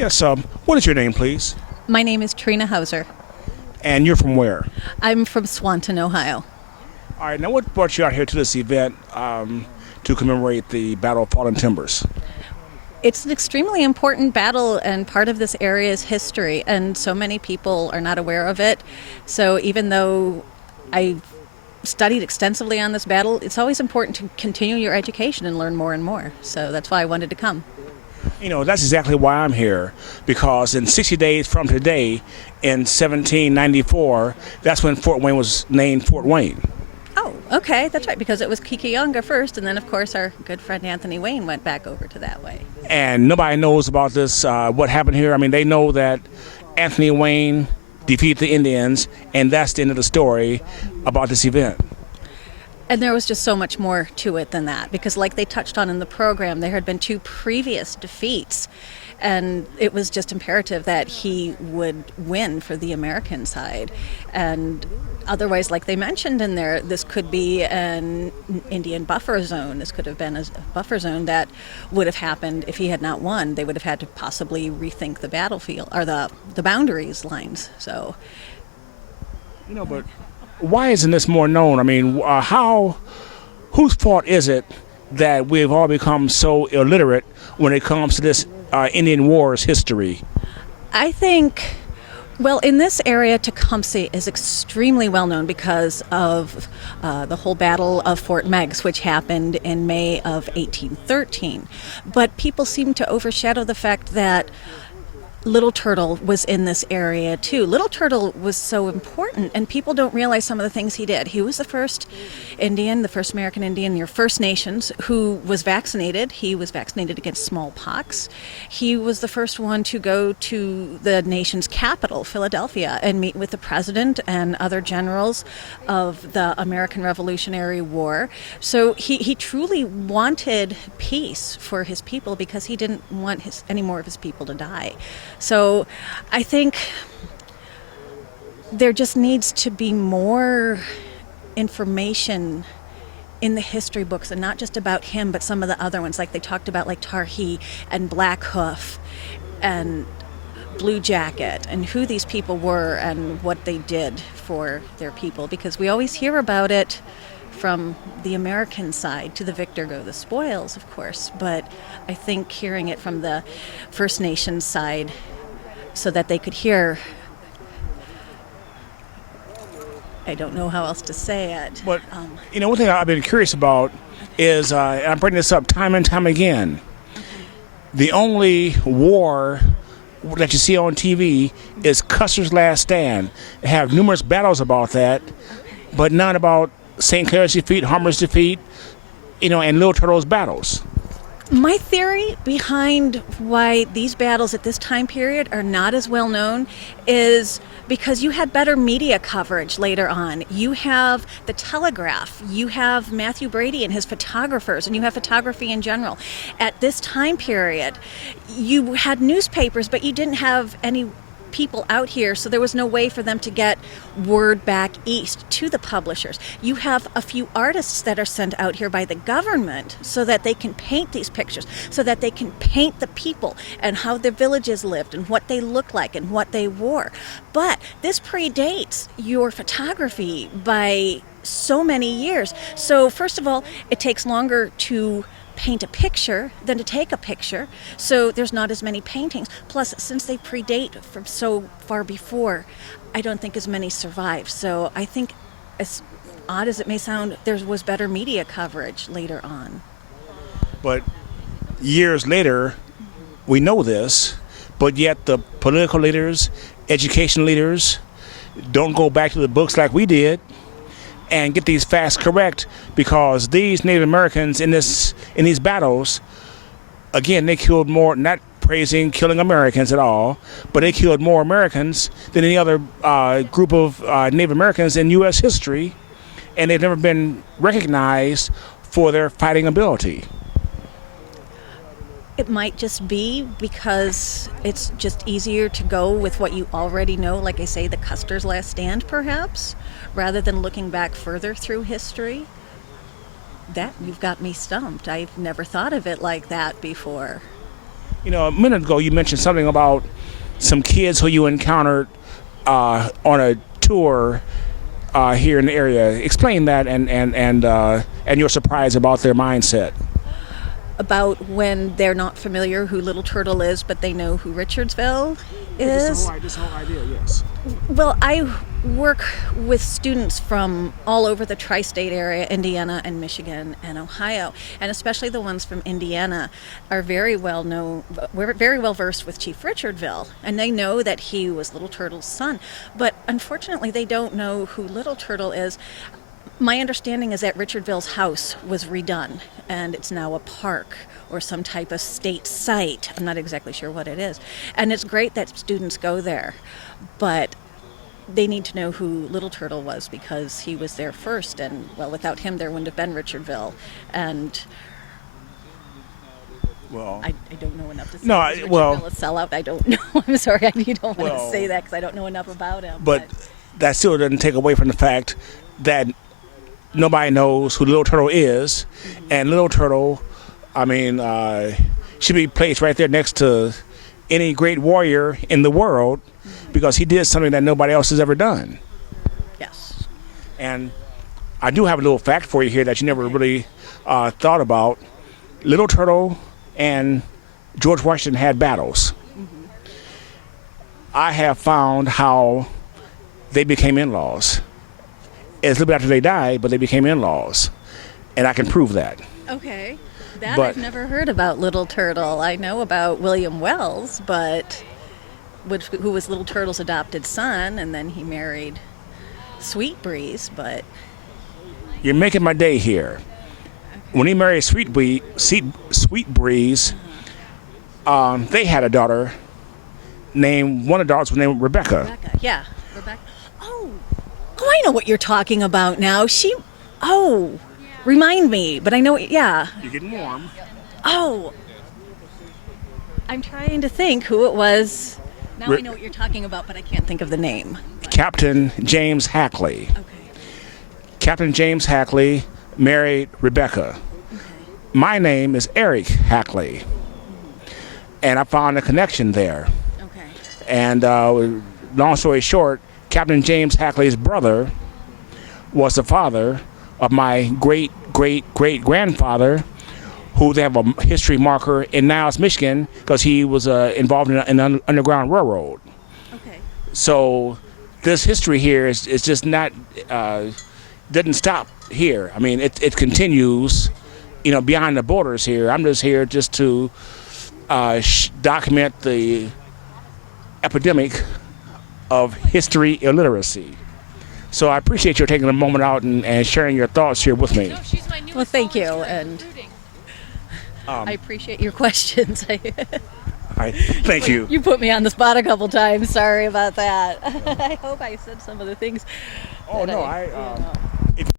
Yes, what is your name, please? My name is Trina Hauser. And you're from where? I'm from Swanton, Ohio. All right, now what brought you out here to this event to commemorate the Battle of Fallen Timbers? It's an extremely important battle and part of this area's history, and so many people are not aware of it. So even though I've studied extensively on this battle, it's always important to continue your education and learn more and more. So that's why I wanted to come. You know, that's exactly why I'm here, because in 60 days from today, in 1794, that's when Fort Wayne was named Fort Wayne. Oh, okay, that's right, because it was Kikiyanga first, and then, of course, our good friend Anthony Wayne went back over to that way. And nobody knows about this, what happened here. I mean, they know that Anthony Wayne defeated the Indians, and that's the end of the story about this event. And there was just so much more to it than that, because like they touched on in the program, there had been 2 previous defeats, and it was just imperative that he would win for the American side. And otherwise, like they mentioned in there, this could be an Indian buffer zone. This could have been a buffer zone that would have happened if he had not won. They would have had to possibly rethink the battlefield, or the boundaries lines. So, you know, but why isn't this more known? I mean, whose fault is it that we've all become so illiterate when it comes to this Indian Wars history? I think, well, in this area, Tecumseh is extremely well known because of the whole Battle of Fort Meigs, which happened in May of 1813. But people seem to overshadow the fact that Little Turtle was in this area too. Little Turtle was so important, and people don't realize some of the things he did. He was the first Indian, the first American Indian, your First Nations, who was vaccinated. He was vaccinated against smallpox. He was the first one to go to the nation's capital, Philadelphia, and meet with the president and other generals of the American Revolutionary War. So he truly wanted peace for his people because he didn't want any more of his people to die. So I think there just needs to be more information in the history books, and not just about him, but some of the other ones, like they talked about, like Tarhee and Black Hoof and Blue Jacket, and who these people were and what they did for their people, because we always hear about it from the American side. To the victor go the spoils, of course, but I think hearing it from the First Nations side so that they could hear, I don't know how else to say it. But, you know, one thing I've been curious about is, and I'm bringing this up time and time again, the only war that you see on TV is Custer's Last Stand. They have numerous battles about that, but none about St. Clair's defeat, Homer's defeat, you know, and Little Turtle's battles. My theory behind why these battles at this time period are not as well known is because you had better media coverage later on. You have the Telegraph, you have Matthew Brady and his photographers, and you have photography in general. At this time period, you had newspapers, but you didn't have any people out here, so there was no way for them to get word back east to the publishers. You have a few artists that are sent out here by the government so that they can paint these pictures, so that they can paint the people and how their villages lived and what they looked like and what they wore. But this predates your photography by so many years. So first of all, it takes longer to paint a picture than to take a picture, so there's not as many paintings. Plus, since they predate from so far before, I don't think as many survive. So I think, as odd as it may sound, there was better media coverage later on. But years later, we know this, but yet the political leaders, education leaders, don't go back to the books like we did and get these facts correct, because these Native Americans in these battles, again, they killed more, not praising killing Americans at all, but they killed more Americans than any other group of Native Americans in U.S. history, and they've never been recognized for their fighting ability. It might just be because it's just easier to go with what you already know, like I say, the Custer's Last Stand, perhaps, rather than looking back further through history. That, you've got me stumped. I've never thought of it like that before. You know, a minute ago you mentioned something about some kids who you encountered on a tour here in the area. Explain that and your surprise about their mindset. About when they're not familiar who Little Turtle is, but they know who Richardsville is. This whole idea, yes. Well, I work with students from all over the tri-state area, Indiana and Michigan and Ohio, and especially the ones from Indiana are very well versed with Chief Richardville, and they know that he was Little Turtle's son. But unfortunately, they don't know who Little Turtle is. My understanding is that Richardville's house was redone, and it's now a park or some type of state site. I'm not exactly sure what it is. And it's great that students go there, but they need to know who Little Turtle was because he was there first, and, well, without him, there wouldn't have been Richardville. And well, I don't know enough to say. No, Richardville a sellout? I don't know. I'm sorry, you don't want to say that because I don't know enough about him. But that still doesn't take away from the fact that nobody knows who Little Turtle is, and Little Turtle, I mean, should be placed right there next to any great warrior in the world because he did something that nobody else has ever done. Yes. And I do have a little fact for you here that you never really thought about. Little Turtle and George Washington had battles. I have found how they became in-laws. It's a little bit after they died, but they became in-laws, and I can prove that. Okay. I've never heard about Little Turtle. I know about William Wells, but who was Little Turtle's adopted son, and then he married Sweet Breeze, but... You're making my day here. When he married Sweet Breeze, they had a daughter one of the daughters was named Rebecca. Yeah, Rebecca. Oh, I know what you're talking about now. Remind me, but I know, yeah. You're getting warm. Oh, I'm trying to think who it was. Now I know what you're talking about, but I can't think of the name. Captain James Hackley. Okay. Captain James Hackley married Rebecca. Okay. My name is Eric Hackley, and I found a connection there. Okay. And long story short, Captain James Hackley's brother was the father of my great-great-great-grandfather, who they have a history marker in Niles, Michigan, because he was involved in an Underground Railroad. Okay. So this history here is just not, didn't stop here. I mean, it continues, beyond the borders here. I'm just here just to document the epidemic of history illiteracy. So I appreciate you taking a moment out and sharing your thoughts here with me. Well, thank you, and I appreciate your questions. Thank you. You put me on the spot a couple times. Sorry about that. I hope I said some of the things. Oh, no,